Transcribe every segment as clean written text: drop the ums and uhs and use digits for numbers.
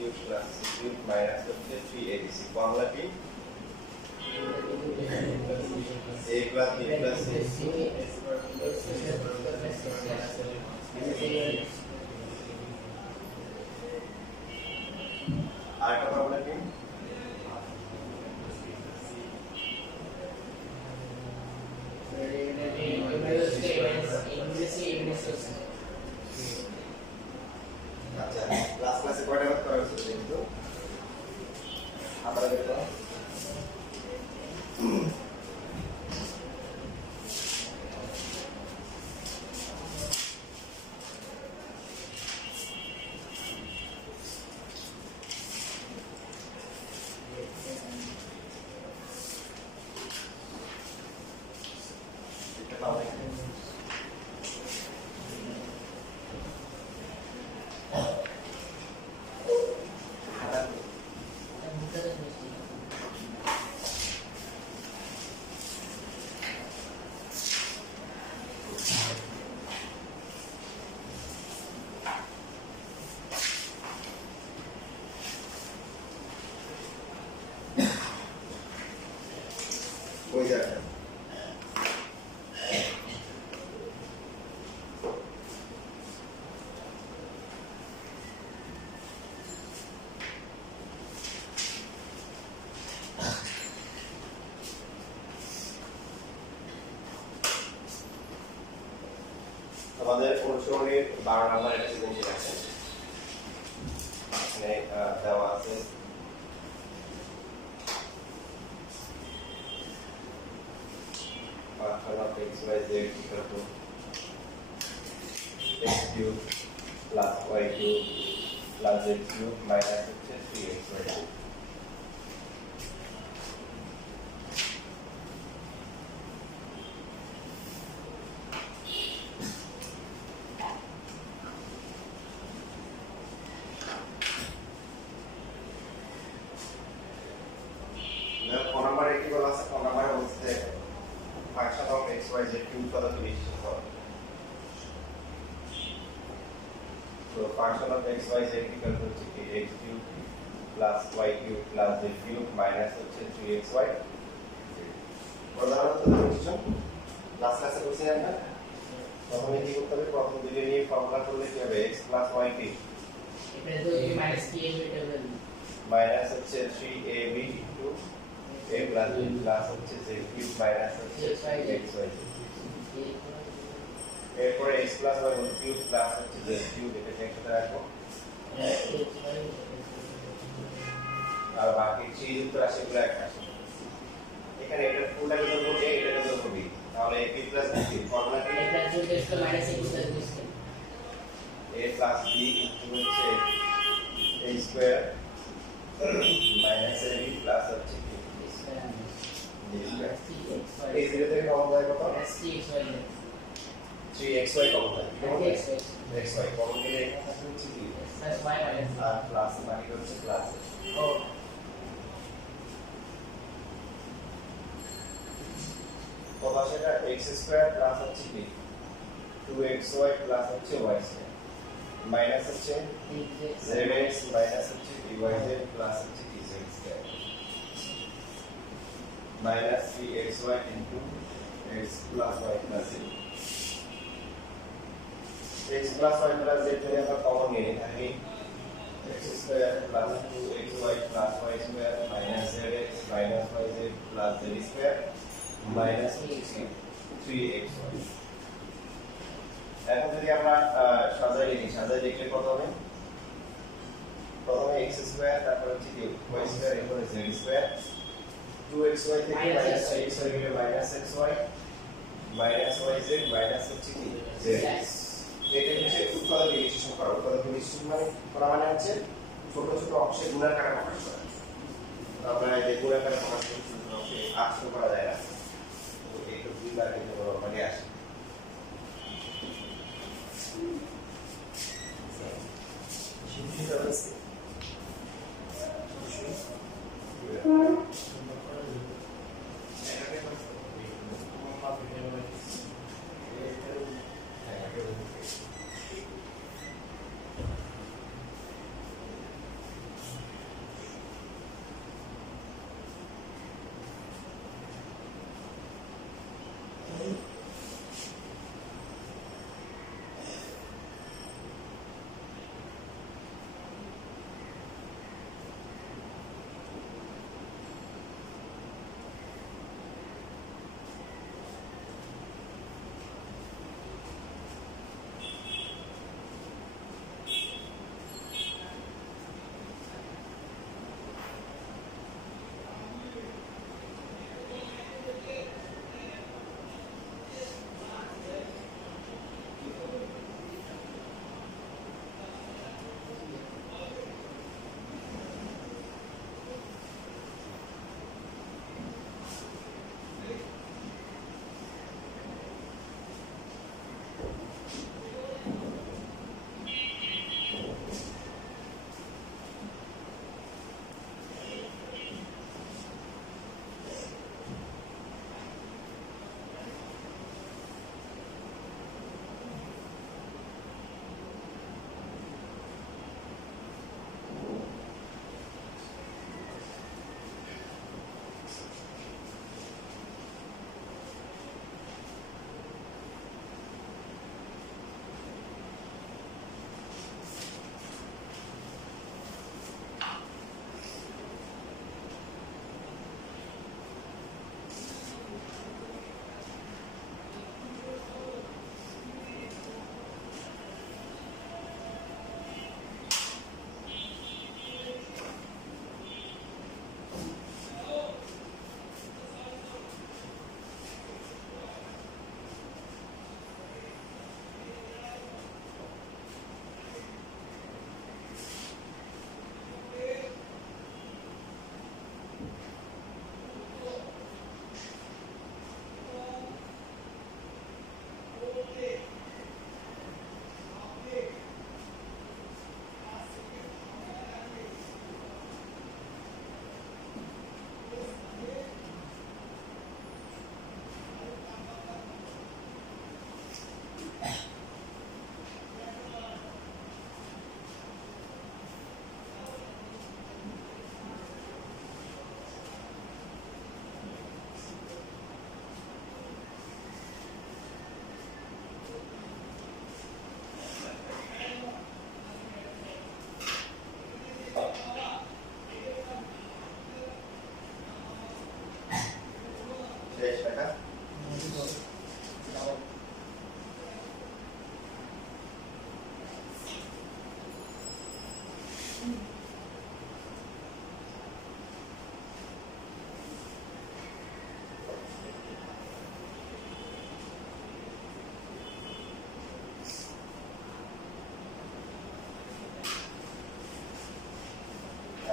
Cube plus C cube minus হচ্ছে 3abc formula কি a plus b plus c আরেকটা formula কি আচ্ছা ক্লাসে কয়টা বাদ করা হয়েছে কিন্তু আমরা দেখো ওই জায়গা আমাদের অনুসরণের 12 নম্বর একটা সৃজনশীল আছে এখানে দেওয়া আছে function of x y z equal to x cube plus y cube plus z cube minus 3xy cube phone নাম্বারে কি বলা আছে ফোন নাম্বারে বলতে function of x y z cube কত লিখতে হবে তো function of x y z equal to x cube plus y cube plus z cube minus 3xy প্রধানত লিখছো লাস্ট ক্লাসে বলছিলাম না প্রথমে কি করতে হবে প্রথম দুটো নিয়ে ফর্মুলা করলে কি হবে x y t এটা তো মাইনাস কি এর এটা হবে মাইনাস হচ্ছে 3ab into a plus b plus হচ্ছে z cube minus হচ্ছে xy এরপরে x plus y whole cube plus হচ্ছে z cube এটাকে একসাথে রাখবো আর বাকি 3 যুক্ত রাশিগুলো একটা এখানে এটা ফুলটাকে ধরবো a এটাকে ধরবো b তাহলে a b plus b formula কি এটা যদি इसको minus a plus b a plus b into হচ্ছে a square minus ab plus হচ্ছে এই জিরো থেকে কমন যায় কত 3xy কমন যায় xy কমন গেলে হচ্ছে কি প্লাস y মাইনাস আর প্লাস বাকি হচ্ছে প্লাস ও কত আসে এটা x স্কয়ার প্লাস হচ্ছে কি 2xy প্লাস হচ্ছে y স্কয়ার মাইনাস হচ্ছে zx মাইনাস হচ্ছে dyz প্লাস হচ্ছে dz square minus 3xy into x plus y plus z x plus y plus z থেকে আমরা কমন নিয়ে থাকি x square plus 2xy plus y square minus zx minus yz plus z square minus 3xy এখন যদি আমরা সাজাই লিখলে কত হবে প্রথমে x square তারপর হচ্ছে কি y square এরপর z square 2xy থেকে minus 3xy গেলে minus xy minus yz minus হচ্ছে কি zx এটা হচ্ছে উৎপাদক বিশ্লেষণ করা উৎপাদক বিশ্লেষণ মানে হচ্ছে ছোট ছোট অংশে গুণার কাটা প্রকাশ করা আমরা এই গুণার কাটা প্রকাশ করি ছোট ছোট অংশে আংশিক করা যায় না তো এইটা দুইবার কিন্তু মানে আসে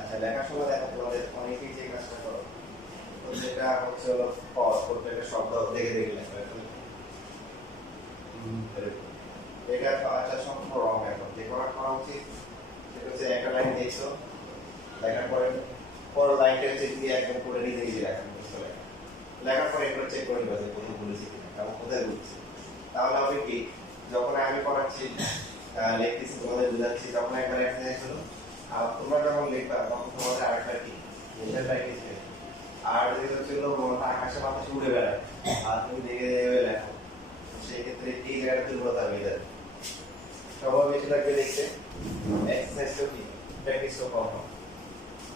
আচ্ছা লেখার সময় দেখো তোমাদের অনেকেই যে কাজটা করো যেটা হচ্ছে হলো পজ প্রত্যেকটা শব্দ দেখে দেখে লেখা এটা কাজটা সম্পূর্ণ রং এখন যে করা উচিত সেটা হচ্ছে একটা লাইন দেখছো লেখার পরে পরের লাইনটা হচ্ছে দিয়ে একদম করে নিজে নিজে লেখা লেখার পরে একবার চেক করে নিবা যে কোথাও ভুলেছি কিনা এবং কোথায় ভুলছি তাহলে হবে কি যখন আমি পড়াচ্ছি লিখতেছি তোমাদের বুঝাচ্ছি তখন একবার একটা জিনিস হলো আর তোমরা যখন লিখবা তখন তোমাদের আরেকটা কি নিজের প্র্যাকটিস আর যদি হচ্ছে আকাশে বাতাসে উড়ে বেড়ায় আর তুমি দেখে দেখে লেখো সেই ক্ষেত্রে এই জায়গাটা দুর্বলতা হয়ে যাবে সবাই বেশি লাগবে দেখতে এক্সারসাইজটা কি প্র্যাকটিসও কম হয়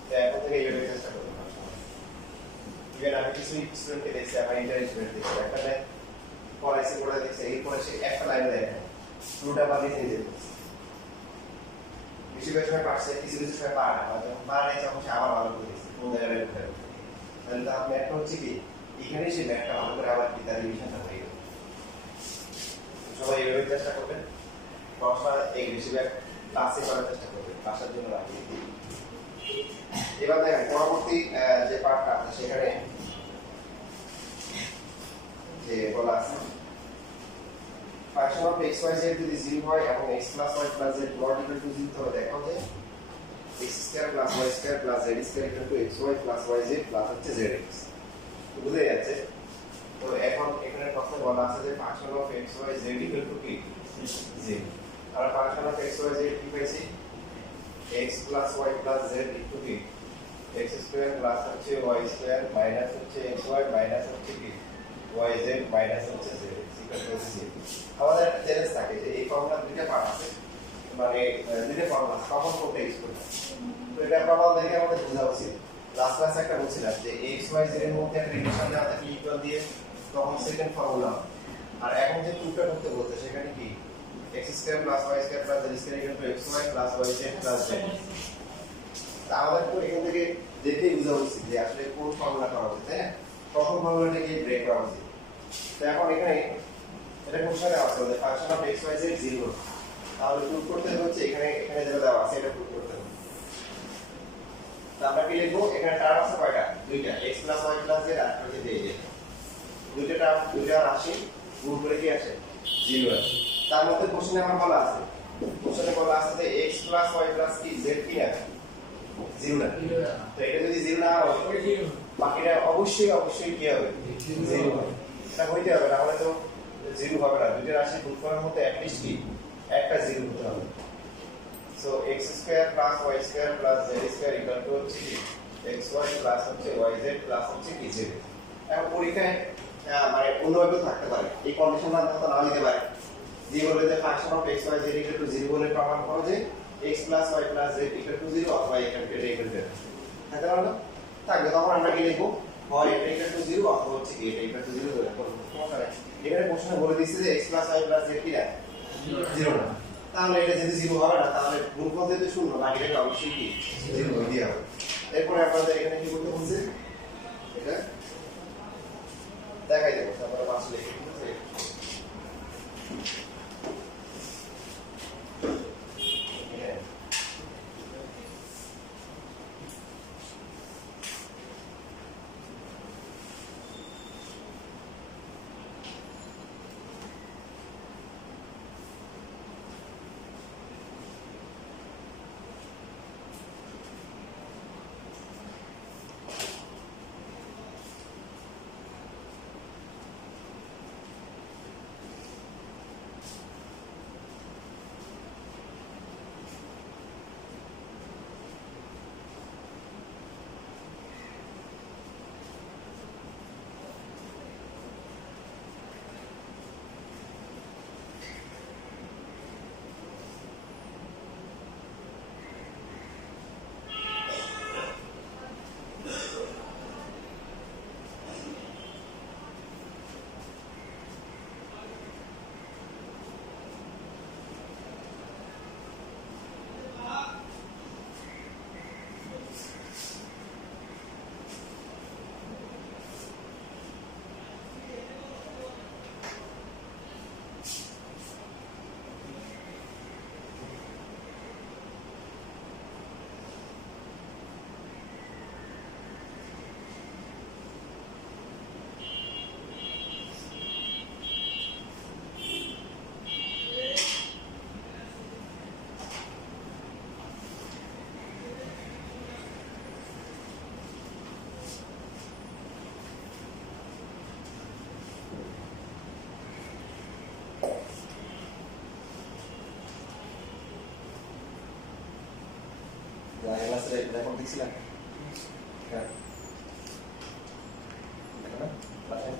তো এখন থেকে এইভাবে চেষ্টা করবো ইভেন আমি কিছু স্টুডেন্টকে দেখছি আমার ইন্টার স্টুডেন্ট দেখছি একটা লাইন পড়াইছে পড়ে দেখছে এরপরে সে একটা লাইন দেয় পুরোটা বাদ দিয়ে নিজে বেশিরভাগ সময় পারছে কিছু কিছু সময় পারে না যখন পারে তখন সে আবার ভালো করে দিচ্ছে কোন জায়গায় উঠে তাহলে তো আপনি একটা হচ্ছে কি এখানে সে ম্যাথটা ভালো করে আবার কি তার রিভিশনটা হয়ে গেল সবাই এইভাবে চেষ্টা করবেন পড়াশোনা এই বেশিরভাগ ক্লাসে করার চেষ্টা করবেন বাসার জন্য লাগিয়ে দিন এবার দেখেন পরবর্তী যে পার্টটা আছে সেখানে যে বলা আছে function of x y z যদি 0 হয় এবং x plus y plus z not equal to 0 তবে দেখো যে x square plus y square plus z square equal to xy plus yz plus হচ্ছে zx বুঝে যাচ্ছে তো এখন এখানে প্রশ্ন বলা আছে যে function of x y z equal to কি 0 আর function of x y z কি পেয়েছি x plus y plus z equal to কি x square plus হচ্ছে y square minus হচ্ছে xy minus হচ্ছে কি yz minus হচ্ছে z equal to 0 আমাদের একটা চ্যালেঞ্জ থাকে যে এই ফর্মুলা দুইটা পার্ট আছে মানে দুইটা ফর্মুলা কমন করতে ইউজ করতে তো এটা প্রমাণ দেখে আমাদের বোঝা উচিত লাস্ট ক্লাসে একটা বলছিলাম যে x y z এর মধ্যে একটা রিলেশন দেওয়া থাকে ইকুয়াল দিয়ে তখন সেকেন্ড ফর্মুলা আর এখন যে টুটা করতে বলতে সেখানে কি x square plus y square plus z square equal to xy plus yz plus z তা আমাদের তো এখান থেকে দেখেই বোঝা উচিত যে আসলে কোন ফর্মুলা করা উচিত তাই না প্রথম ফর্মুলাটাকে ব্রেক করা উচিত তো এখন এখানে এটা কোশ্চেনে আছে যে function of x y z 0 তাহলে প্রুফ করতে হচ্ছে এখানে যেটা দেওয়া আছে এটা প্রুফ করতে হবে তো আমরা কি লিখবো এখানে টার্ম আছে কয়টা দুইটা x y z আর একটা দিয়ে এই দুইটা টার্ম দুইটা রাশি গুণ করে কি আসে 0 আসে তার মধ্যে কোশ্চেনে আমার বলা আছে কোশ্চেনে বলা আছে যে x y কি z কি না 0 না তো এটা যদি 0 না হয় বাকিটা অবশ্যই কি হবে 0 হবে এটা হইতে হবে না হলে তো 0 হবে না দুইটা রাশি গুণ করার মধ্যে at least কি একটা 0 হতে হবে so x square plus y square plus z square equal to xy plus হচ্ছে yz plus হচ্ছে কি z এখন পরীক্ষায় মানে অন্যভাবে থাকতে পারে এই কন্ডিশনটা তো নাও দিতে পারে যে বলবে যে function of x y z equal to 0 বলে প্রমাণ করো যে x plus y plus z equal to 0 অথবা এখানে এটা equal to 0 থাকতে পারলো থাকবে তখন আমরা কি লিখবো হয় এটা equal to 0 অথবা হচ্ছে কি এটা equal to 0 ধরে করব এখানে প্রশ্ন বলে দিচ্ছে যে x plus y plus z কি না 0 না তাহলে এটা যদি 0 হবে না তাহলে গুণফল যেহেতু শূন্য বাকিটাকে অবশ্যই কি 0 হয়ে দিয়ে হবে এরপর আপনাদের এখানে কি করতে বলছে এটা দেখাই দেবো তারপরে পাঁচ লিখে ঠিক আছে ফর্ম দেখছিলেন হ্যাঁ দেখো না বাসায়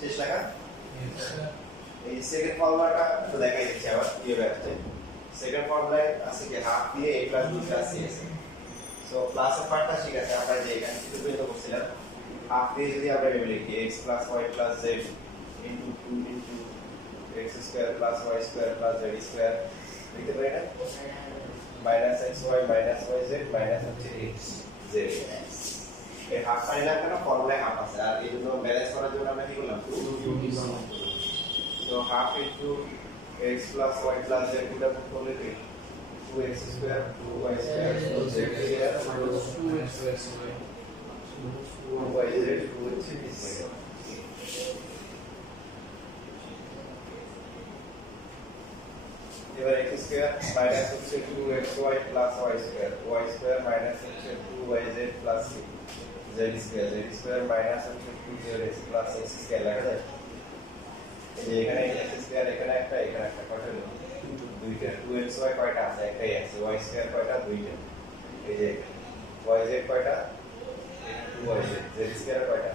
শেষ লেখা এই সেকেন্ড ফর্মুলাটা তো দেখাই দিচ্ছি আবার কিভাবে আসছে সেকেন্ড ফর্মুলায় আছে কি হাফ দিয়ে a plus b plus c আছে সো প্লাসের পার্টটা ঠিক আছে আমরা যে এখানে কিছু বের করছিলাম হাফ দিয়ে যদি আমরা এভাবে লিখি x plus y plus z into 2 into x square plus y square plus z square লিখতে পারি না minus xy minus yz minus হচ্ছে x z এই হাফ পাইলাম কেন ফর্মুলায় হাফ আছে আর এই জন্য ব্যালেন্স করার জন্য আমরা কি করলাম 2 so half into x plus y plus z পুরো করলে কি 2x square 2y square so z square 2x square 2y z 2 হচ্ছে এবার x square minus হচ্ছে 2xy plus y square minus হচ্ছে 2yz plus z square minus হচ্ছে 2zx plus x square লেখা যায় এখানে x স্কয়ার এখানে একটা কয়টা হলো দুইটা 2xy কয়টা আছে একটাই আছে y স্কয়ার কয়টা দুইটা এই যে yz কয়টা 2yz z স্কয়ার কয়টা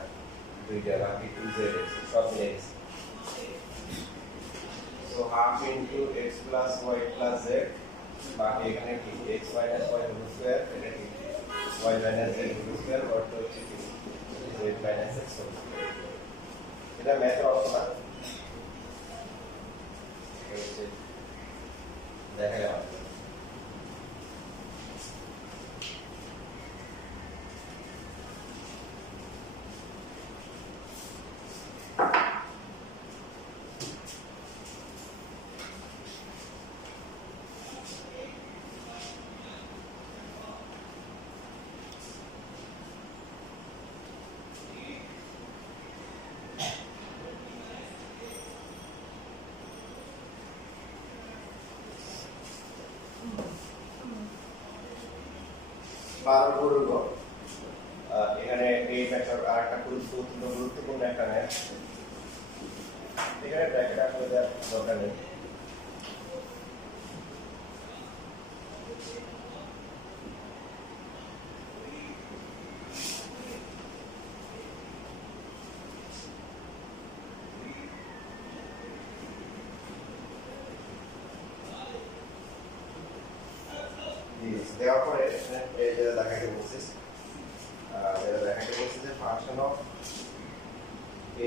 দুইটা বাকি 2zx সব মিলে গেছে so half into x plus y plus z বাকি এখানে কি x minus y whole square এটা কি y minus z whole square অর্থ হচ্ছে কি z minus x whole square এটা ম্যাথের অর্থ না দেখা গেল বারো এখানে এই ম্যাথড আর একটা গুরুত্বপূর্ণ একটা ম্যাথ এখানে ব্র্যাকেট আসলে দেওয়ার দরকার নেই দেওয়ার পরে এই যে দেখাতে বলছে যে ফাংশন অফ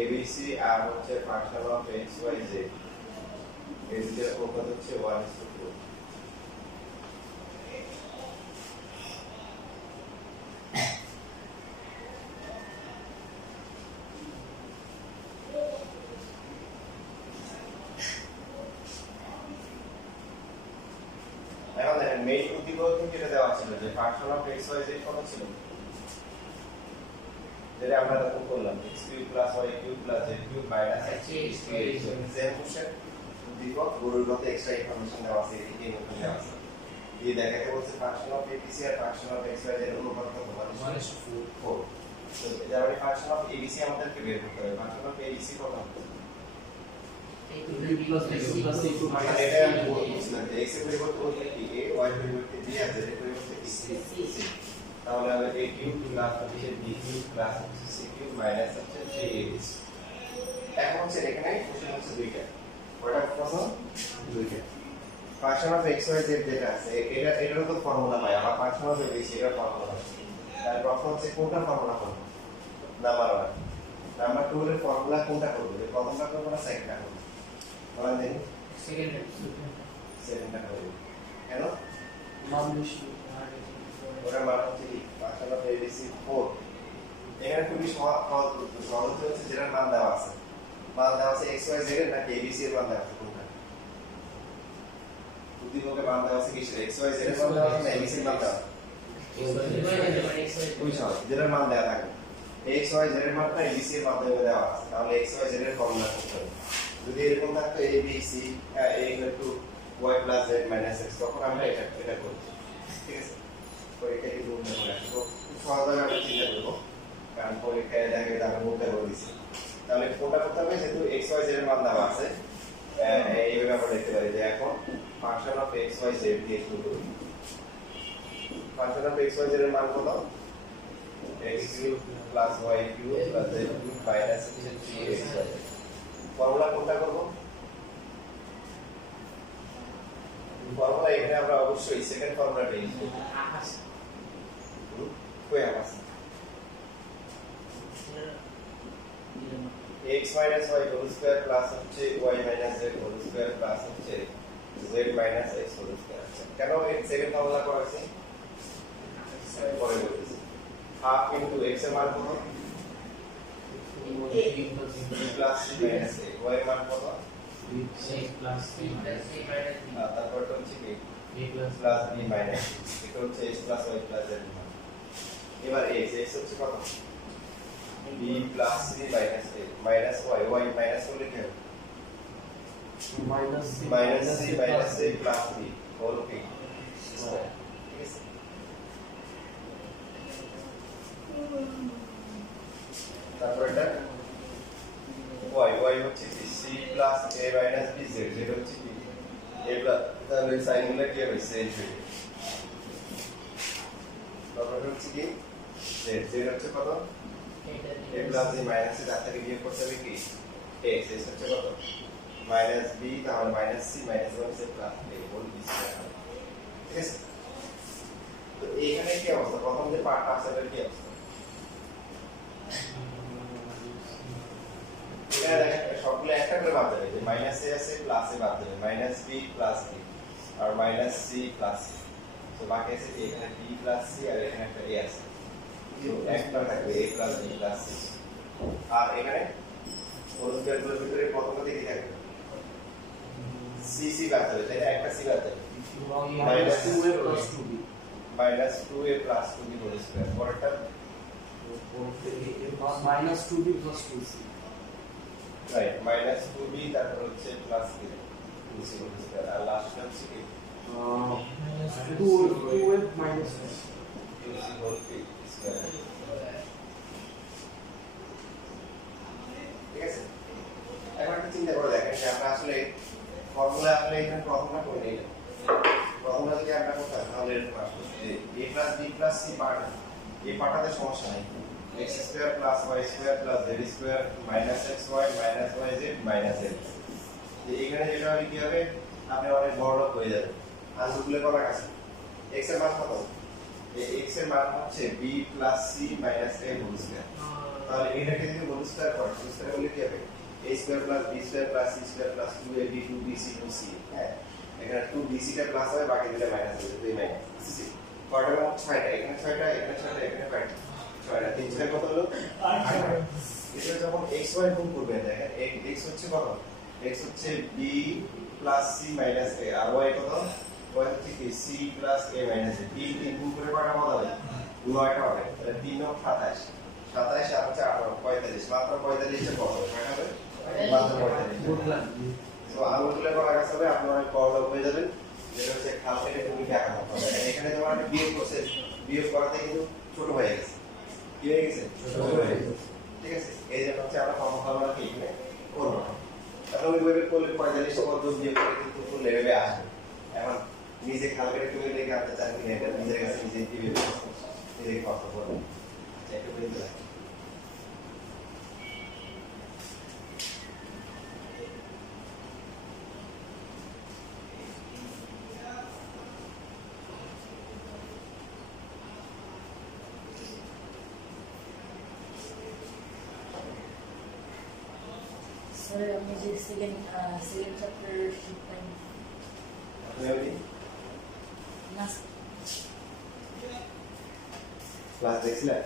abc আর হচ্ছে ফাংশন অফ xyz এর যে অনুপাত হচ্ছে 1:4 এখন দেখেন মেইন উদ্দীপক থেকে যেটা দেওয়া ছিল যে ফাংশন অফ xyz কত ছিল যেটা আমরা তখন করলাম x3 y3 z3 x3 same question উদ্দীপক গুরুগত এক্সট্রা ইনফরমেশন দেওয়া আছে এই মতন দেওয়া আছে এই দেখাতে বলছে ফাংশন অফ abc আর ফাংশন অফ xyz এর অনুপাত কত 1:4 তো এটা মানে ফাংশন অফ abc আমাদেরকে বের করতে হবে ফাংশন অফ abc কত এটা বলছিলাম যে x এর পরিবর্তে বলতে কি a y এর পরিবর্তে b আর z এর পরিবর্তে কি c তাহলে হবে a কিউব প্লাস হচ্ছে b কিউব প্লাস হচ্ছে c কিউব মাইনাস হচ্ছে 3abc এখন হচ্ছে এখানে কোশ্চেন হচ্ছে দুইটা কয়টা প্রশ্ন দুইটা ফাংশন অফ xyz যেটা আছে এটারও তো ফর্মুলা পাই আমার ফাংশন অফ abc এর ফর্মুলা তার প্রশ্ন হচ্ছে কোনটা ফর্মুলা করব নাম্বার 1 নাম্বার 2 এর ফর্মুলা কোনটা করব যে প্রথমটা করব না সেকেন্ডটা করব বলেন দেন সেকেন্ডটা করব কেন ওটার মান হচ্ছে কি ফাংশন অফ abc 4 এখানে খুবই সহজ হচ্ছে যেটার মান দেওয়া আছে xyz এর নাকি abc এর মান দেওয়া আছে কোনটা উদ্দীপকে মান দেওয়া আছে কিসের xyz এর মান দেওয়া আছে না abc এর মান দেওয়া খুবই সহজ যেটার মান দেওয়া থাকে xyz এর মানটা abc এর মাধ্যমে দেওয়া আছে তাহলে xyz এর ফর্মুলা করতে হবে যদি এরকম থাকতো abc a equal to y plus z minus x, তখন আমরা এটা করি, ঠিক আছে? পরীক্ষায় কিন্তু উল্টা করে আসে, তো খুব সহজভাবে আমরা চিন্তা করবো, কারণ পরীক্ষায় দেখা গেছে আমরা উল্টা করে দিচ্ছি। তাহলে কোনটা করতে হবে, যেহেতু x y z এর মান দেওয়া আছে, এইভাবে আমরা দেখতে পারি যে এখন function of x y z দিয়ে শুরু করি। Function of x y z এর মান কত? x cube plus y cube plus z cube minus 3x y। Formula কোনটা করব? ফর্মুলা এখানে আমরা অবশ্যই সেকেন্ড ফর্মুলাটা ইউজ করব। কই আছে? x minus y whole square plus হচ্ছে y minus z whole square plus হচ্ছে z minus x whole square। কেন এই সেকেন্ড ফর্মুলা করেছি? পরে বলতেছি। হাফ ইনটু x এর মান কত? b plus c minus a। y এর মান কত? b plus c minus b। তারপর হচ্ছে কি? a plus b minus। এটা হচ্ছে x plus y plus z এর মান। এবার x হচ্ছে কত? b plus c minus a minus y minus হলে কি হবে? minus c minus a plus b whole thing square, ঠিক আছে? তারপর এটা y হচ্ছে কি? c plus a minus b z হচ্ছে কি? a plus, তাহলে সাইন গুলো কি হবে? চেঞ্জ হয়ে যাবে। তারপর হচ্ছে কি? z হচ্ছে কত? a plus b minus a, তার থেকে বিয়োগ করতে হবে কি? x হচ্ছে কত? minus b, তাহলে minus c minus 1 say plus a whole b square, ঠিক আছে? তো এখানে কি অবস্থা? প্রথম যে পার্টটা আছে এটার কি অবস্থা? এটা দেখেন সবগুলো একটা করে বাদ দেবে, যে মাইনাস a আছে প্লাস a বাদ দেবে, মাইনাস b প্লাস b আর মাইনাস c প্লাস c, তো বাকি আছে কি? এখানে b প্লাস c আর এখানে একটা a আছে, তো একটা থাকবে a plus b plus c। আর এখানে হোল স্কয়ারগুলোর ভিতরে প্রথমটা কি থাকবে? c c বাদ দেবে, তাই না? একটা c বাদ দেবে, minus 2a plus 2b minus 2a plus 2b whole square. পরেরটা minus 2b plus 2c right, minus 2b, তারপর হচ্ছে প্লাস 2c হোল স্কয়ার, আর লাস্টটা হচ্ছে কি? 2a minus 2c whole square, ঠিক আছে? এখন একটু চিন্তা করে দেখেন যে আমরা আসলে ফর্মুলা আসলে এখানে প্রথমটা করে নিলাম, প্রথমটা যদি আমরা করতাম তাহলে এরকম আসবে যে a plus b plus c part, এই পার্টটাতে সমস্যা নাই, x square plus y square plus z square minus xy minus yz minus x। যে এখানে যেটা হবে কি হবে? আপনি অনেক বড় লোক হয়ে যাবেন, আনসুগুলো করা আছে। x এর মান কত? x এর মান হচ্ছে b plus c minus a whole square। তাহলে এটাকে যদি হোল স্কয়ার করে, হোল স্কয়ার করলে কি হবে? a square plus b square plus c square plus 2ab 2bc 2c, হ্যাঁ, এখানে 2bc টা প্লাস হবে, বাকি দুটো মাইনাস হবে, 2 মাইনাস c। কয়টা মোট? 6টা, এখানে 6টা, এখানে 6টা, এখানে কয়টা? 6টা, 3 6 কত হলো? 8টা। এটা যখন xy গুণ করবেন, দেখেন x হচ্ছে কত? x হচ্ছে b plus c minus a, R y কত? y হচ্ছে কি? c plus a minus a। 3 গুণ করে কয়টা পাওয়া যাবে? 9টা হবে। তাহলে 3 9 27, 27 আর হচ্ছে 18 45, মাত্র 45 টা কত হবে? কয়টা হবে? মাত্র 45। তো আঙুলগুলো করা গেছে হবে, আপনি অনেক বড় লোক হয়ে যাবেন, যেটা হচ্ছে খাল থেকে তুমি টাকা পাবো। এখানে যেমন একটা বিয়োগ করছে, বিয়োগ করাতে কিন্তু ছোট হয়ে গেছে, কি হয়ে গেছে? ছোট হয়ে গেছে, ঠিক আছে? এই জন্য হচ্ছে আমরা ফর্মুলা কি এখানে করবো না। এখন ওইভাবে করলে 45 পদ বিয়োগ করে কিন্তু ফুল লেভেলে আসবে। এখন নিজে খাল কেটে তুমি লেগে আনতে চান কিনা, এটা নিজের কাছে নিজে দিবে, নিজে কষ্ট করবে, একটা বলতে লাগে। Sir, আমি যে সেকেন্ড চ্যাপ্টার শিখলাম আপনি না ক্লাস দেখছিলেন?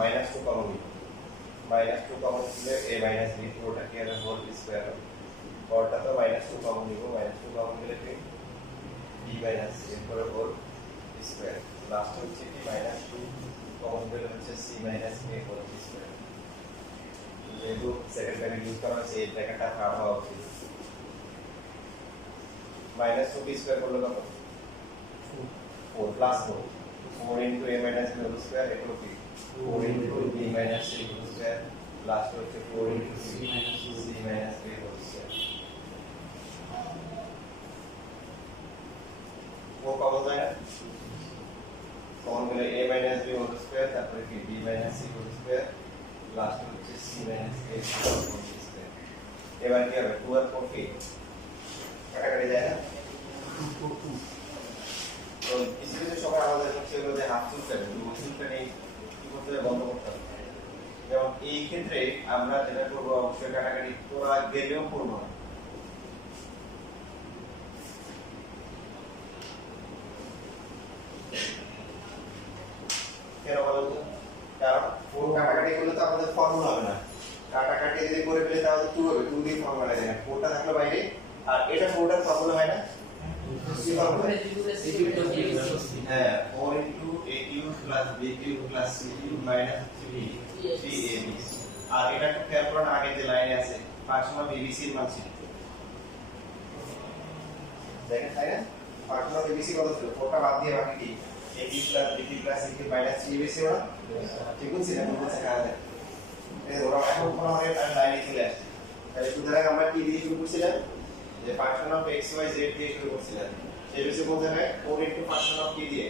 মাইনাস 2 কমন নিব মাইনাস 2 কমন নিলে a মাইনাস b পুরোটা কি হবে হোল স্কয়ার হবে পরটা তো মাইনাস 2 কমন নিব মাইনাস 2 কমন নিলে কি b মাইনাস c পুরো হোল স্কয়ার লাস্ট হচ্ছে কি মাইনাস 2 কমন নিলে হচ্ছে c minus a whole square যেহেতু সেকেন্ড ব্র্যাকেট ইউজ করা হয়েছে এই ব্র্যাকেটটা খারাপ হওয়া উচিত মাইনাস 2 b স্কয়ার করলে কত 4 plus 4 into a minus b whole square equal to 4 into b minus c whole square last হচ্ছে 4 into c minus b whole square 4 common যায় না কমন গেলে a minus b whole square তারপরে কি b minus c whole square last হচ্ছে c minus a whole square এবার কি হবে 2 আর 4 কি কাটাকাটি যায় না তো কিছু কিছু সময় আমাদের হচ্ছে যে হাফ চুলকানি চুলকানি কি করতে হবে বন্ধ করতে হবে যেমন এই ক্ষেত্রে আমরা যেটা করবো অবশ্যই কাটাকাটি তোরা গেলেও করবো না কেন বলো তো কারণ পুরো কাটাকাটি করলে তো আমাদের ফর্মুলা হবে না কাটাকাটি যদি করে ফেলে তাহলে 2 হবে 2 দিয়ে ফর্মুলা যায় না 4টা থাকলে বাইরে আর এটা পুরোটা ফর্মুলা হয় না হ্যাঁ 4 into a cube plus b cube plus c cube minus 3ab আর এটা একটু খেয়াল করুন আগে যে লাইনে আছে ফাংশন অফ abc এর মান ছিল দেখেন তাই না ফাংশন অফ abc কত ছিল 4টা বাদ দিয়ে বাকি কি a cube plus b cube plus c cube minus 3abc ওরা ঠিক আছে না মনে হচ্ছে কাজ এই ওরা এখন কোন আমাদের লাইনে চলে আসছে তাহলে সুতরাং আমরা কি দিয়ে শুরু করছিলাম যে function of x y z দিয়ে শুরু করছিলাম abc বলতে হয় 4 into ফাংশন অফ কি দিয়ে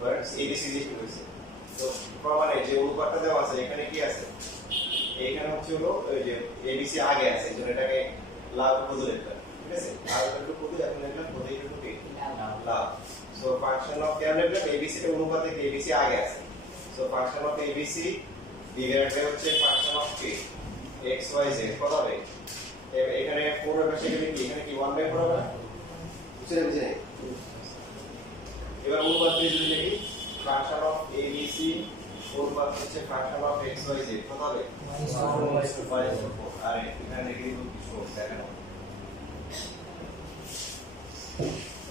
বাট abc দিয়ে শুরু হয়েছে তো প্রমাণে যে অনুপাতটা দেওয়া আছে এখানে কি আছে এখানে হচ্ছে হলো ওই যে abc আগে আছে এজন্য এটাকে লাভ বদলে দিতে ঠিক আছে আর একটু বদলে এখন লিখলাম বদলে একটু কি লাভ সো ফাংশন অফ কেন লিখলাম abc এর অনুপাত থেকে abc আগে আছে so function of abc divided হচ্ছে ফাংশন অফ কি x y z কত হবে এখানে 4 এর পাশে গেলে কি এখানে কি 1/4 হবে বুঝছেন এবার অনুপাত দিয়ে যদি লিখি ফাংশন অফ abc অনুপাত হচ্ছে function of x y z কত হবে আর এখানে লিখে দিব কিছু সেকেন্ড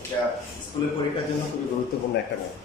এটা স্কুলের পরীক্ষার জন্য খুবই গুরুত্বপূর্ণ একটা ম্যাথ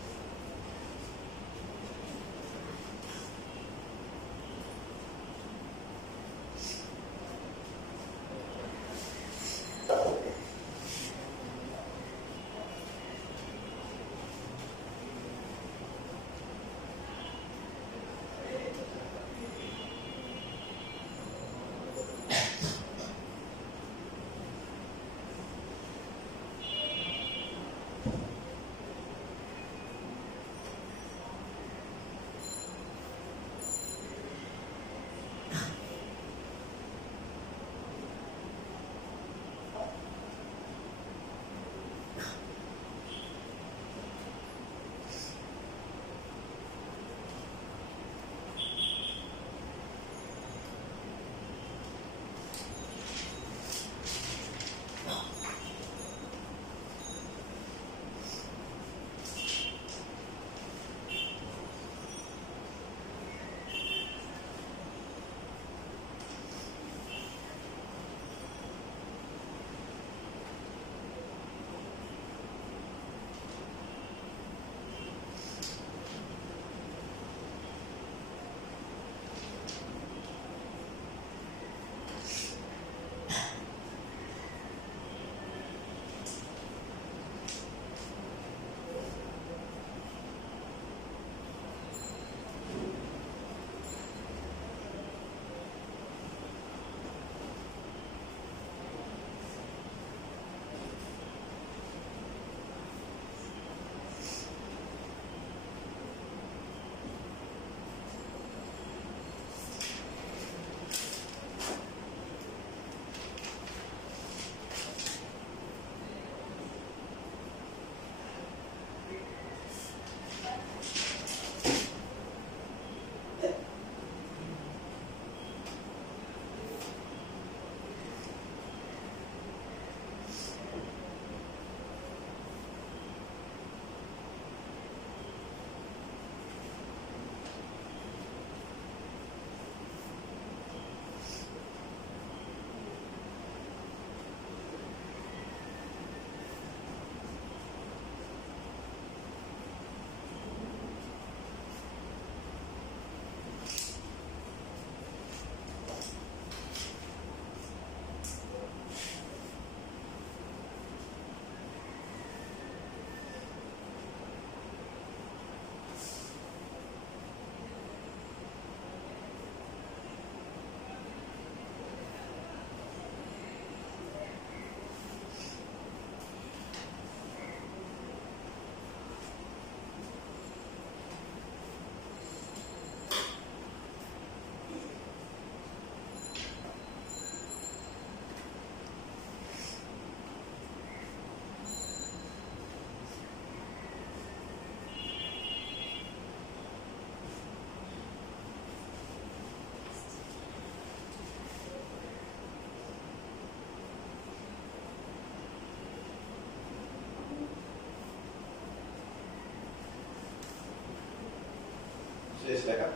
টেস্ট লেখা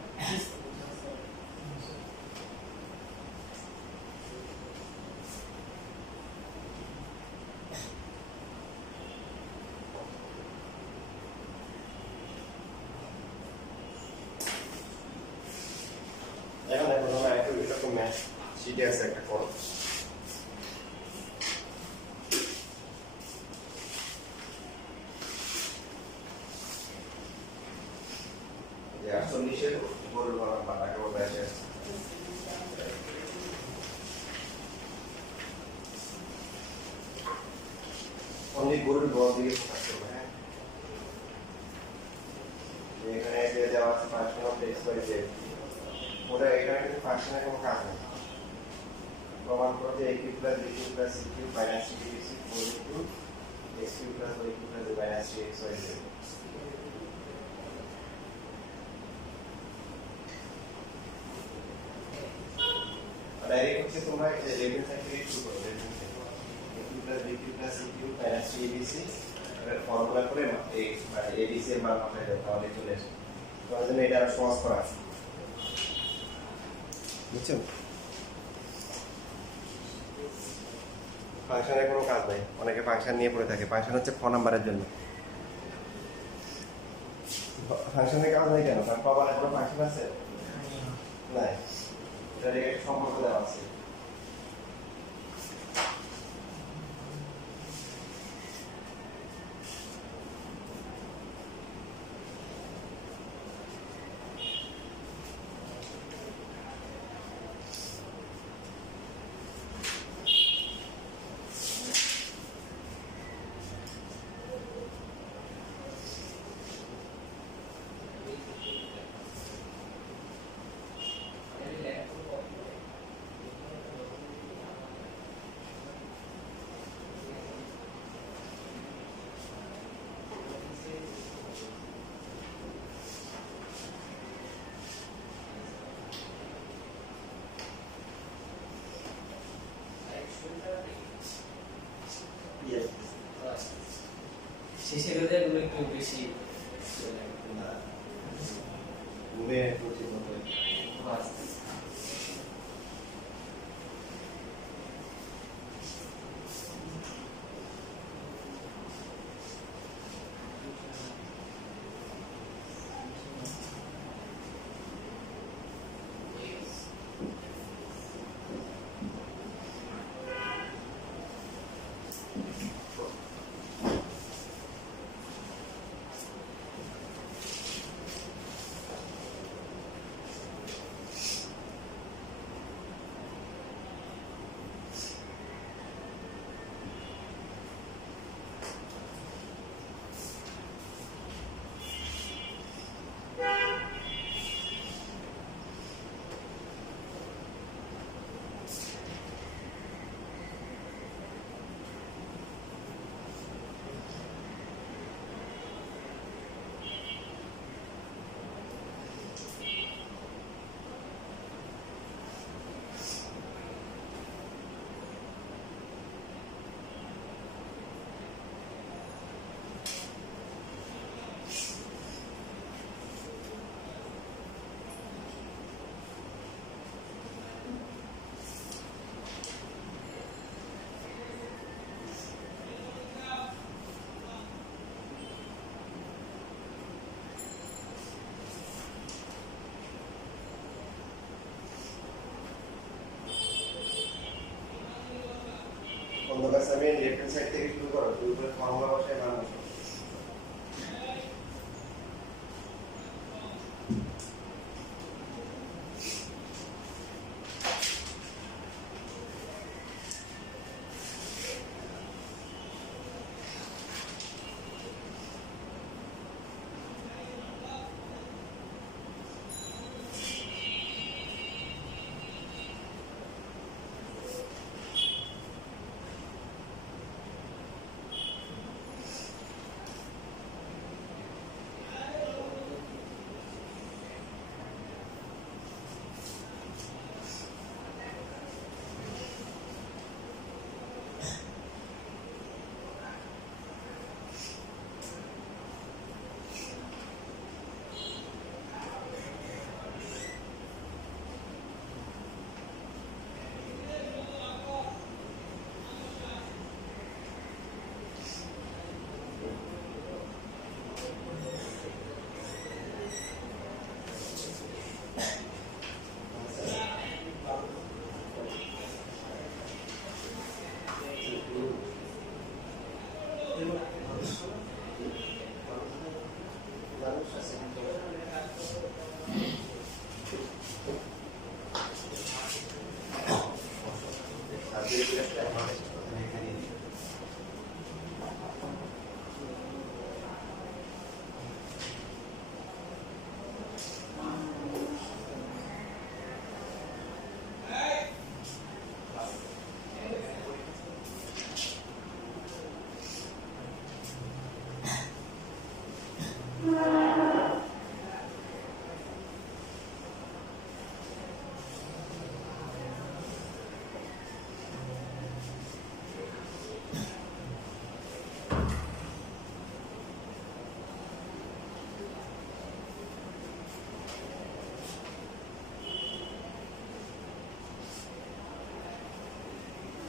এখন দেখো তোমরা এরকম ম্যাথ শিটে আছে একটা করো যে 48 এর গরুর গণনা বাটাকে বলা যায় অনলি গরুর গড় দিকে ফোকাস করবে হ্যাঁ এখানে দিয়ে দেওয়া আছে function of X Y Z ওটা এখানে কিন্তু ফাংশনের কোনো কাজ নেই প্রমাণ করো যে a cube plus b cube plus c cube minus 3bc 4 into x cube plus y cube plus minus 3xy z direct হচ্ছে তোমরা এই লেভেল থেকে শুরু করো লেভেল থেকে a cube plus b cube plus c cube minus 3bc এর formula করে এই abc এর মান মাথায় দাও তাহলে চলে আসে তোমার জন্য এটা আরো সহজ করা আছে বুঝছেন ফাংশনের কোনো কাজ নাই অনেকে ফাংশন নিয়ে পড়ে থাকে ফাংশন হচ্ছে ফোন নাম্বারের জন্য ফাংশনের কাজ নাই কেন কারণ পাওয়ার কোনো ফাংশন আছে নাই এটা একটা সম্পর্ক দেওয়া আছে শেষের ওদের গুলো একটু বেশি ঘুমে প্রচুর মতো অন্ধকার সামনে লেফট হ্যান্ড সাইড থেকে শুরু করো শুরু করে ফর্মুলা বসায় মান বসাও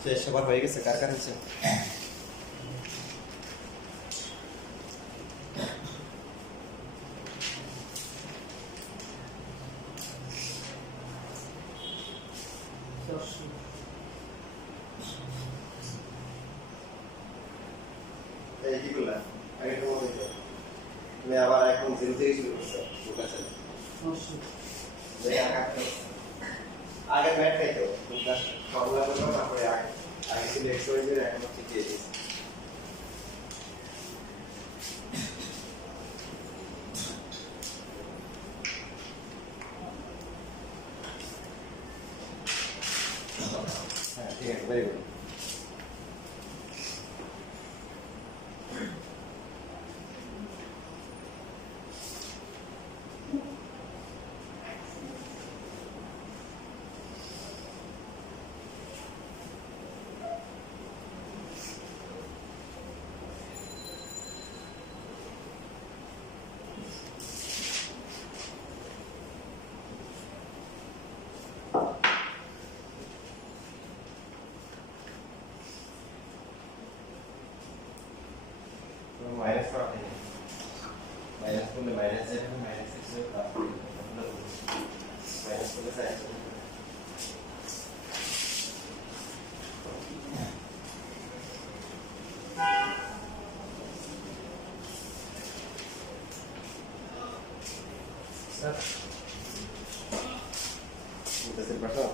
শেষ সবার হয়ে গেছে, কার কার হয়েছে? এই কি করলাম? আগে তো মনে হতো তুমি আবার এখন জিরো থেকে শুরু করছো, ঠিক আছে? আগে ম্যাথ খাইতো, ফর্মুলা করলাম, তারপরে আগে ছিল এক্স ওয়াই জেড, এখন হচ্ছে দিয়ে দিয়েছি। হ্যাঁ ঠিক আছে, ভেরি গুড। माइनस का है, माइनस को माइनस जेड में माइनस सिक्स में प्लस माइनस को कैसा है? सर कैसे पढ़ो?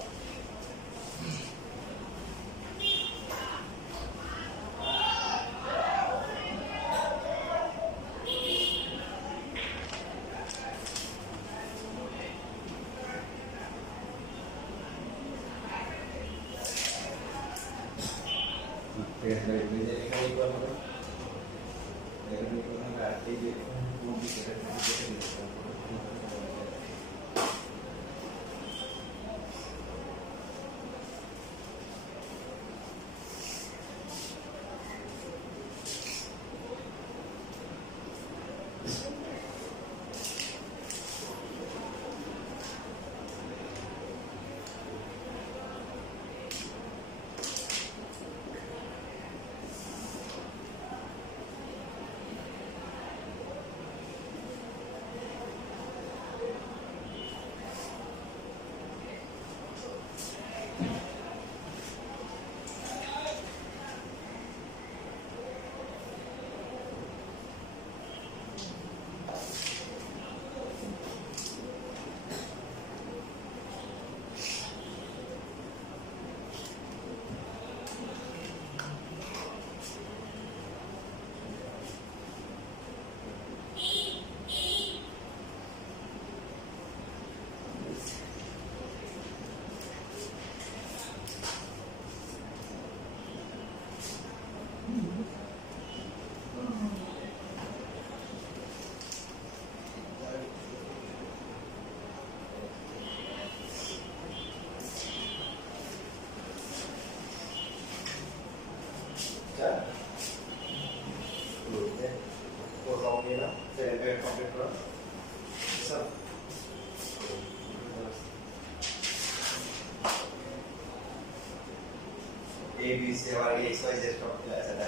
ABC हमारे लिए XYZ टॉपिक ऐसा था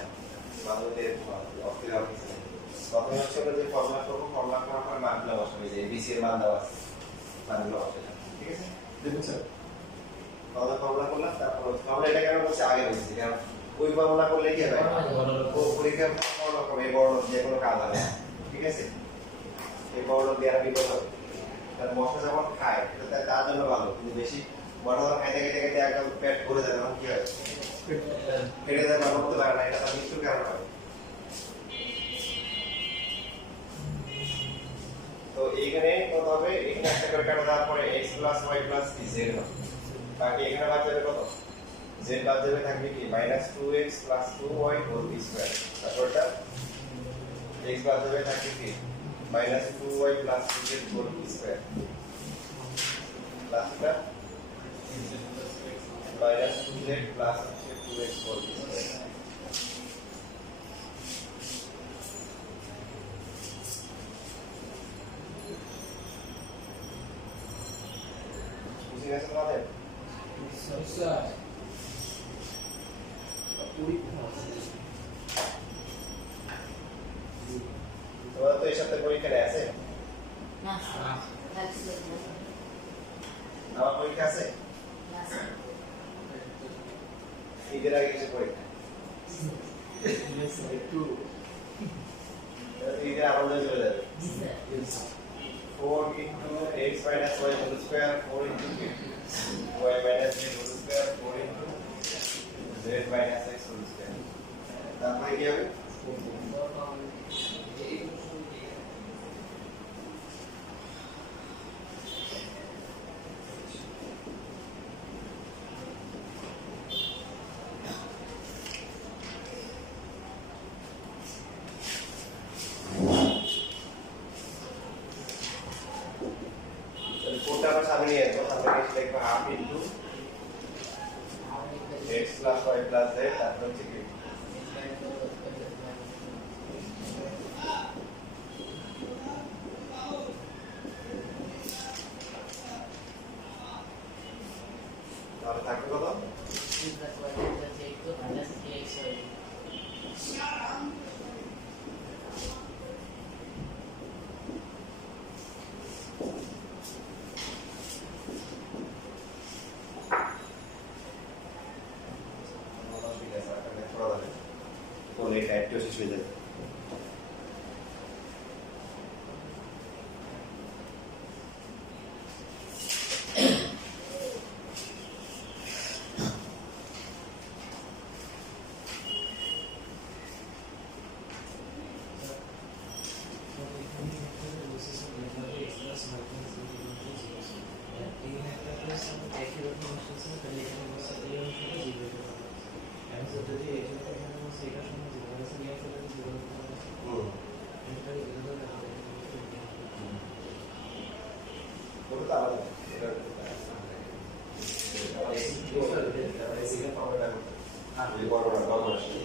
मालूम है ऑप्टिक ऑप्टिक से প্রথমে হচ্ছে আমরা যে ফর্মুলা করব ফর্মুলা করার পর মানগুলো বসাবো যে ABC এর মান দেওয়া আছে মানগুলো বসাবো ঠিক আছে দেখুন স্যার ফর্মুলা করলাম তারপর ফর্মুলা এটা কেন বলছি আগে বলছি কারণ ওই ফর্মুলা করলে কি হবে ও পরীক্ষা পরীক্ষা বড় হবে বড় যে কোনো কাজ হবে ঠিক আছে এই বড় দেওয়ার বিপদ হবে তার মশলা যখন খায় এটা তার জন্য ভালো কিন্তু বেশি বড় বড় খাইতে খাইতে খাইতে একদম পেট ভরে যায় তখন কি হয় পেটে যায় ভালো করতে পারে না এটা তার মৃত্যুর কারণ হয় তো এইখানে কত হবে এখানে একটা করে কাটা দেওয়ার পরে x plus y plus z হবে বাকি এখানে বাদ যাবে কত z বাদ যাবে থাকবে কি -2x 2y হোল স্কয়ার তারপরটা x বাদ যাবে থাকবে কি -2y 2z হোল স্কয়ার প্লাসটা -2z 2x হোল স্কয়ার বুঝে গেছেন আমাদের স্যার পরীক্ষা আছে তোমাদের তো এই সপ্তাহে পরীক্ষা আছে না লাগছে আমার পরীক্ষা আছে না ঈদের আগে কিছু পরীক্ষা একটু ঈদের আনন্দে চলে যাবে জি sir 4 into x minus y whole square 4 into y minus z whole square 4 into z minus x whole square তারপরে কি হবে কোনটা আমরা সামনে নিয়ে আসবো সামনে নিয়ে এসে লিখবো half into x plus y plus z তারপর হচ্ছে কি তাহলে থাকবে কত ঠিক আছে আপনাকে পড়া যাবে বলে এটা একটু শেষ হয়ে যাবে ওটা তো আলাদা এটা এসিকে ফর্মুলা করতে আর এই বড় বড় বড় আসে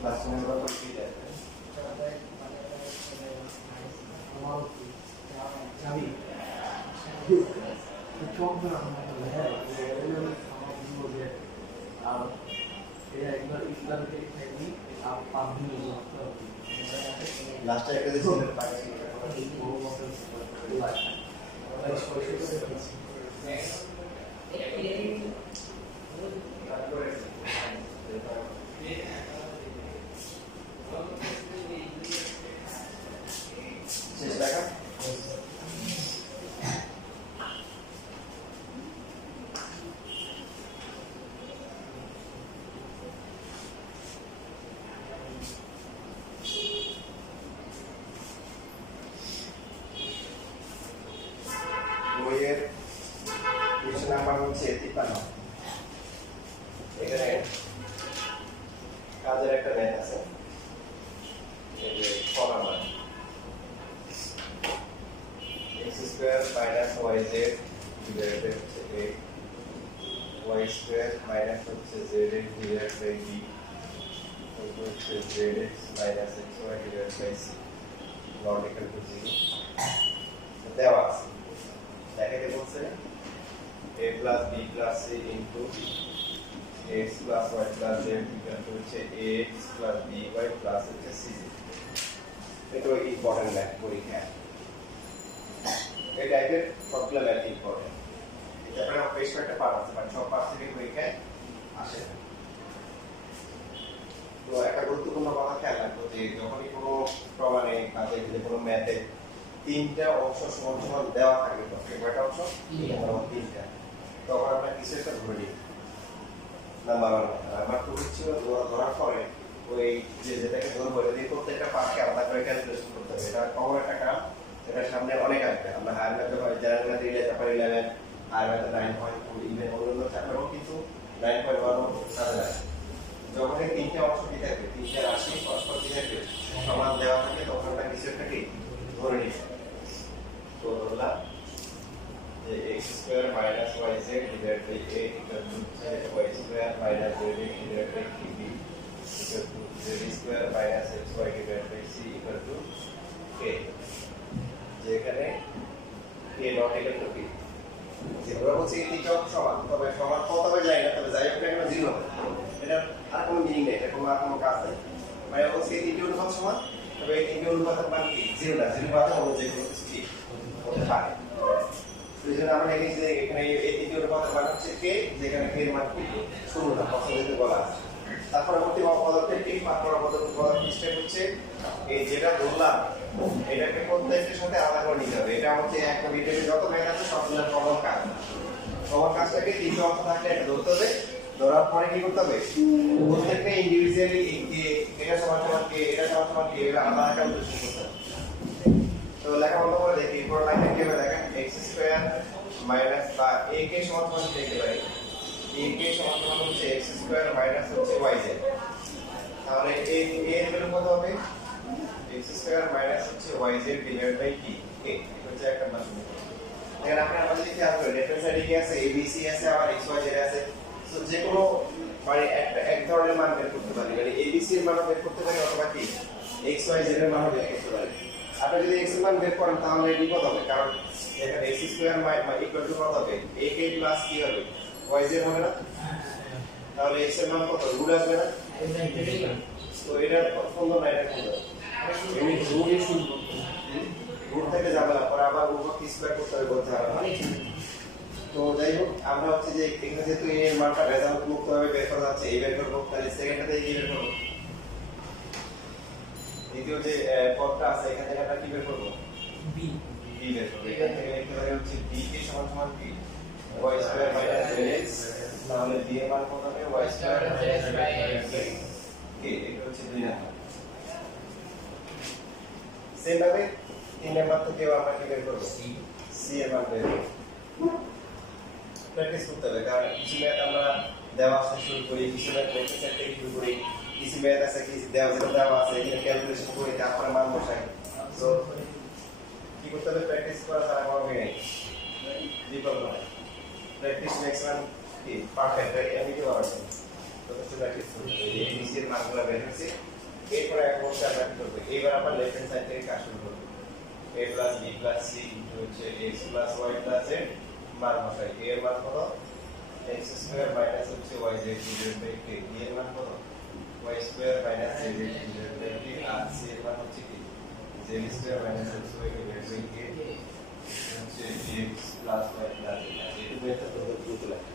ক্লাস নেবার পর কি যায় আমার যাবি চোখ ধরা হ্যাঁ আর এটা একবার ইসলাম থেকে থাকি আর পাবনি লাস্টে একটা দিছিল পাইছি শেষ দেখা হচ্ছে 53 এখানে কাজের একটা ম্যাথ আছে এই যে ফর্মুলা মানে x square minus yz divided হচ্ছে a y স্কয়ার মাইনাস হচ্ছে zx ডিভাইডেড বাই b হচ্ছে zx minus xy divided by c not equal to 0 দেওয়া আছে দেখাতে বলছে a plus b plus c into x plus y plus z equal to হচ্ছে ax plus by plus হচ্ছে c এটা important math পরীক্ষা এই টাইপের সবগুলো ম্যাথ ইম্পর্টেন্ট এটা আপনারা বেশ কয়েকটা পার্ট আছে মানে সব পার্ট থেকে পরীক্ষায় আসে না তো একটা গুরুত্বপূর্ণ কথা খেয়াল রাখবো যে যখনই কোনো প্রমাণে কাজে যে কোনো ম্যাথে তিনটা অংশ সমান সমান দেওয়া থাকে তখন কয়টা অংশ তিনটা তখন আমরা কিছু একটা ধরে নিই নাম্বার ওয়ান নাম্বার টু হচ্ছে ধরার পরে ওই যেটাকে ধরবো এটা দিয়ে প্রত্যেকটা পার্টকে আলাদা করে ক্যালকুলেশন করতে হবে এটা কমন একটা কাজ এটা সামনে অনেক আসবে আমরা হায়ার ম্যাথে হয় জেনারেল ম্যাথে ইলে চ্যাপ্টার 11 হায়ার ম্যাথে 9.2 ইভেন অন্যান্য চ্যাপ্টারও কিন্তু 9.1 কাজে আসে যখন এই তিনটা অংশ কি থাকবে তিনটা রাশি পরস্পর কি থাকবে সমান দেওয়া থাকে তখন আমরা কিছু একটা কি ধরে নিই তো ধরলাম যে x square minus yz divided by a equal to y square minus zx divided by 3b equal to z square minus xy divided by c equal to k যেখানে k not equal to p যেগুলো হচ্ছে এই তিনটা সমান তবে সমান কত হবে জানি না তবে যাই হোক না কেন 0 হবে এটা আর কোনো মিনিং নেই এটা কোনো কাজ নেই মানে হচ্ছে এই তিনটি অনুপাত সমান তবে এই তিনটি অনুপাতের মান কি 0 না 0 বাদে অন্য যে কোনো কিছু ঠিক হতে পারে সেজন্য আমরা লিখেছি যে এখানে এই তিনটি অনুপাতের মান হচ্ছে k যেখানে k এর মান কি 0 না পছন্দের বলা আছে তারপর পরবর্তী পদক্ষেপ কি পরবর্তী স্টেপ হচ্ছে এই যেটা ধরলাম এটাকে প্রত্যেকটার সাথে আলাদা করে নিতে হবে এটা হচ্ছে একটা ভিডিওতে যত ম্যাথ আছে সবগুলোর কমন কাজটাকে তিনটা অংশ থাকলে এটা ধরতে হবে ধরার পরে কি করতে হবে প্রত্যেকটা ইন্ডিভিজুয়ালি এটা সমান সমান কে এটা সমান সমান কে এটা আলাদা একটা উদ্দেশ্য করতে হবে তো লেখা বন্ধ করে দেখি পরের লাইনটা কি হবে দেখেন x স্কয়ার মাইনাস বা a কে সমান সমান লিখতে পারি a কে সমান সমান হচ্ছে x স্কয়ার মাইনাস হচ্ছে yz তাহলে a এর ভ্যালু কত হবে x স্কয়ার মাইনাস হচ্ছে yz ডিভাইডেড বাই কি k এটা হচ্ছে একটা মান এখানে আপনারা আমাদের লিখে আসবে রেফারেন্স সাইডে কি আছে abc আছে আবার xyz আছে তো যে কোনো মানে এক ধরনের মান বের করতে পারি মানে abc এর মান বের করতে পারি অথবা কি xyz এর মান বের করতে পারি আপনি যদি x এর মান বের করেন তাহলে এটি কত হবে কারণ এখানে x স্কয়ার ইকুয়াল টু কত হবে ak প্লাস কি হবে yz হবে না তাহলে x এর মান কত রুট আসবে না তো এটা সুন্দর না এটা সুন্দর এমনি রুটই সুন্দর রুট থেকে ঝামেলা পরে আবার রুট কি স্কয়ার করতে হবে বলতে হবে তো যাই হোক আমরা হচ্ছে যে এখানে যেহেতু এর মানটা রেজাল্ট মুক্তভাবে বের করা যাচ্ছে এই বের করবো তাহলে সেকেন্ডটাতে কি বের করবো দ্বিতীয় যে পদটা আছে এখান থেকে আমরা কি বের করবো বি বের করবো এখান থেকে লিখতে পারি হচ্ছে b কে সমান সমান কি y স্কয়ার মাইনাস zx তাহলে b এর মান কত হবে y square minus zx k এটা হচ্ছে 2 নাম্বার সেম ভাবে 3 নাম্বার থেকেও আমরা কি বের করবো c এর মান বের করবো প্র্যাকটিস করতে হবে কারণ কিছু ম্যাথ আমরা দেওয়া আছে শুরু করি কিছু ম্যাথ প্র্যাকটিস থেকে শুরু করি কিছু ম্যাথ আছে কি দেওয়া আছে এখানে ক্যালকুলেশন করে তারপরে মান বসাই তো কি করতে হবে প্র্যাকটিস করা ছাড়া কোনো ওয়ে নেই বিকল্প নাই প্র্যাকটিস মেক্স ম্যান কি পারফেক্ট আমি কি বলছি তো প্র্যাকটিস করতে হবে এই নিচের মানগুলো বের হচ্ছে এরপর এক বছর আমরা কি করব এবার আমরা লেফট হ্যান্ড সাইড থেকে কাজ শুরু করব a b c হচ্ছে x y z মান বসাই a এর মান কত x স্কয়ার মাইনাস হচ্ছে yz divided by k b এর মান কত y square minus z divided by k আর c এর মান হচ্ছে কি z square minus xy divided by k হচ্ছে x plus y plus z এটা মেথড তো দ্রুত লাগে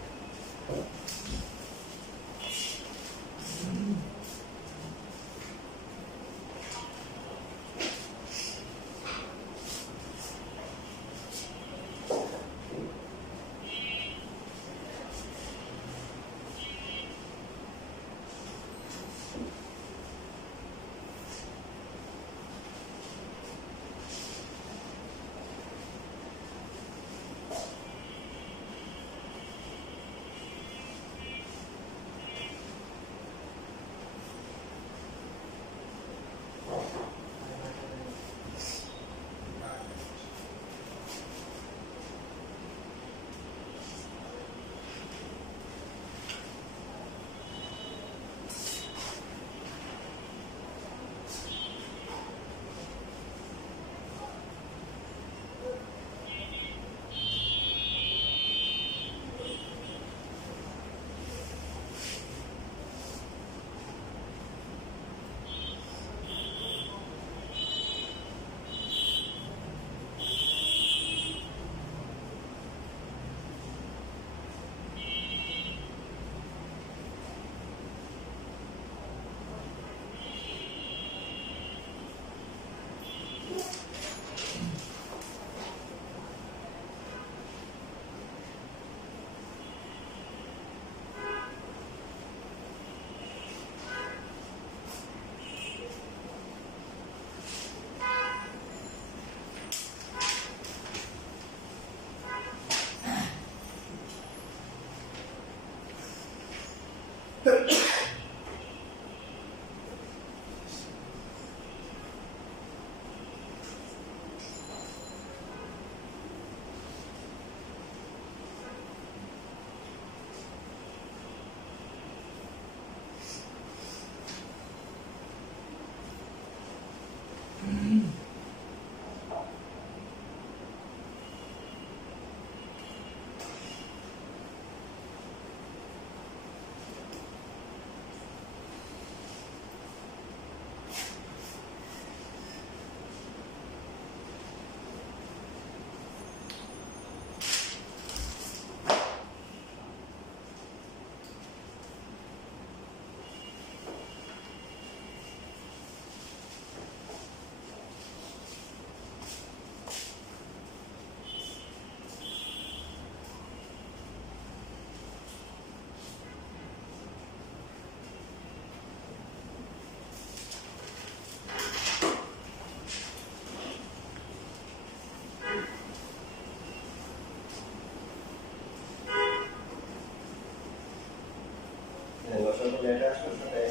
লসাগু লেটা আসলে সাথে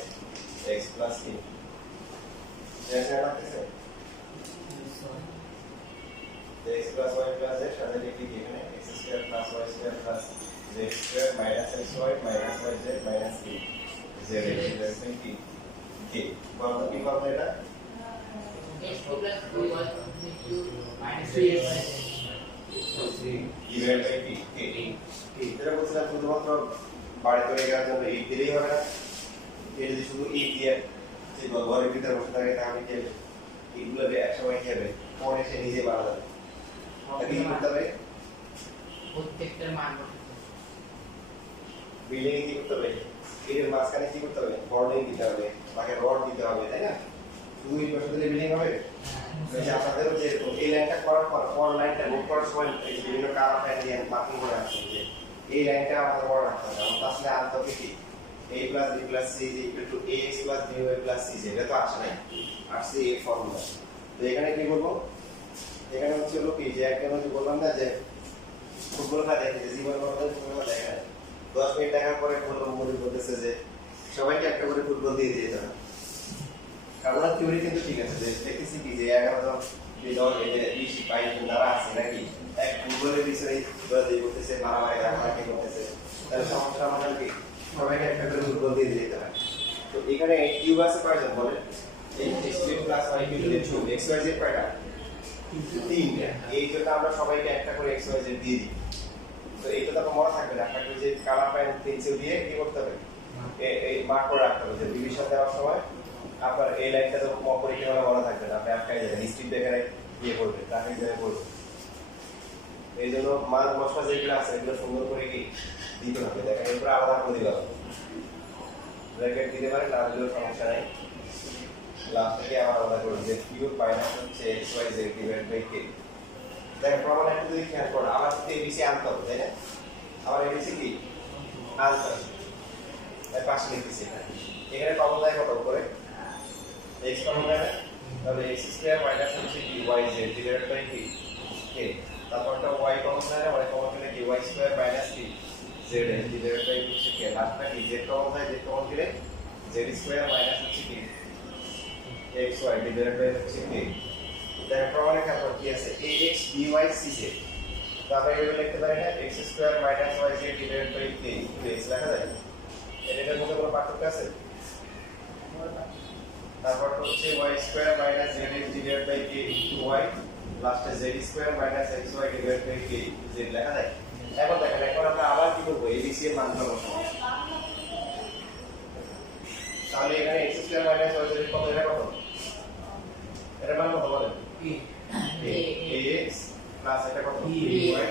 x প্লাস কি যেটা লাগতেছে x plus y plus z সাথে লিখি কি এখানে x square plus y square plus z square minus xy minus yz minus কি z এর কি কি বলতো কি পাবো এটা x plus 2y minus 3x divide by কি কি এটা বলছিলাম শুধুমাত্র বাড়ি তৈরি করার জন্য ইট দিলেই হবে না এটা যদি শুধু ইট দিয়ে যে ঘরের ভিতরে বসে থাকে তাহলে কি ইটগুলো একসময় কি হবে পরে সে নিজে বাড়া যাবে কি করতে হবে প্রত্যেকটার মান বিল্ডিং কি করতে হবে এর মাঝখানে কি করতে হবে বর্ডিং দিতে হবে তাকে রড দিতে হবে তাই না শুধু ইট বসে দিলে বিল্ডিং হবে এই যে আপনাদেরও যে এই লাইনটা করার পর লাইনটা মুভ করার সময় এই যে বিভিন্ন কারণ দিয়ে মার্কিং করে আসছে যে এই লাইনটা আমাদের বড় রাখতে হবে আমরা আসলে আনতে হবে কি a plus b plus c is equal to ax plus by plus cz এটা তো আসে নাই আসছে এই ফর্মুলা তো এখানে কি বলবো এখানে হচ্ছে হলো কি যে একদম যে বললাম না যে ফুটবল খেলা দেখে জীবন বলতে ফুটবল দেখে না 10 মিনিট দেখার পরে বলবো মনে বলতেছে যে সবাইকে একটা করে ফুটবল দিয়ে দিতে হবে কারণ থিওরি কিন্তু ঠিক আছে যে দেখতেছি কি যে 11 জন এই দল এই যে 20 22 যারা আছে নাকি এক ফুটবলের পিছনে দৌড় দিয়ে করতেছে মারামারি রাখারাখি করতেছে তাহলে সমস্যা আমাদের কি সবাইকে একটা করে ফুটবল দিয়ে দিতে হয় তো এখানে কিউব আছে কয়জন বলেন এই x3 প্লাস y কিউব দিয়ে 2 x y z কয়টা 3 এই জন্য আমরা সবাইকে একটা করে x y z দিয়ে দিই তো এইটা তো মনে থাকবে না আপনাকে যে কালার পেন পেন্সিল দিয়ে কি করতে হবে এই মার্ক করে রাখতে হবে যে ডিভিশন দেওয়ার সময় আপনার এই লাইনটা তো পরীক্ষা মনে থাকবে না আপনি আটকাই যাবেন হিস্ট্রি দেখে ইয়ে করবে ট্রাফিক জ্যামে পড়বে এই জন্য মান মশলা যেগুলো আছে এগুলো সুন্দর করে কি দিতে হবে দেখেন এরপরে আলাদা করে দিতে হবে ব্র্যাকেট দিতে পারে না দিলেও সমস্যা নাই লাস্ট থেকে আবার আলাদা করে যে কিউব মাইনাস হচ্ছে x Y z divide by কে দেখেন প্রমাণ একটু যদি খেয়াল করো আবার যদি এবিসি আনতে হবে তাই না আবার এবিসি কি আনতে হবে তাই পাশে লিখতেছি এখানে কমন যায় কত করে x কমন যায় তাহলে x স্কয়ার মাইনাস হচ্ছে কি y z ডিভাইড বাই কি কে তারপরটা y কমন যায় y কমন গেলে কি y স্কয়ার মাইনাস কি z ডিভাইড বাই হচ্ছে কি লাস্টটা কি z কমন যায় z কমন গেলে z স্কয়ার মাইনাস হচ্ছে কি x y ডিভাইড বাই হচ্ছে কি দেখো প্রমাণে কি আছে ax by cz তারপরে এটা লিখতে পারি না x square minus y z divide by k x লেখা যায় এটার মধ্যে কোনো পার্থক্য আছে তারপর হচ্ছে y square minus zx divide by k y লাস্টে z square minus xy divide by k z লেখা যায় এখন দেখেন এখন আমরা আবার কি করব abc এর মানটা বসাবো তাহলে এখানে x square minus y z কত এটা কত এর মান কত বলেন ax প্লাস এটা কত by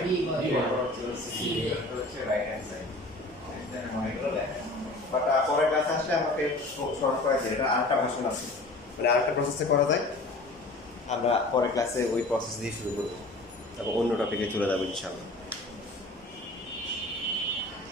হচ্ছে রাইট হ্যান্ড সাইড এটা মনে করে দেখেন বাট পরের ক্লাসে আসলে আমাকে শর্ট করে দিই এটা আরেকটা ভার্সন আছে মানে আরেকটা প্রসেসে করা যায় আমরা পরের ক্লাসে ওই প্রসেস দিয়ে শুরু করব তারপর অন্য টপিকে চলে যাবো ইনশাআল্লাহ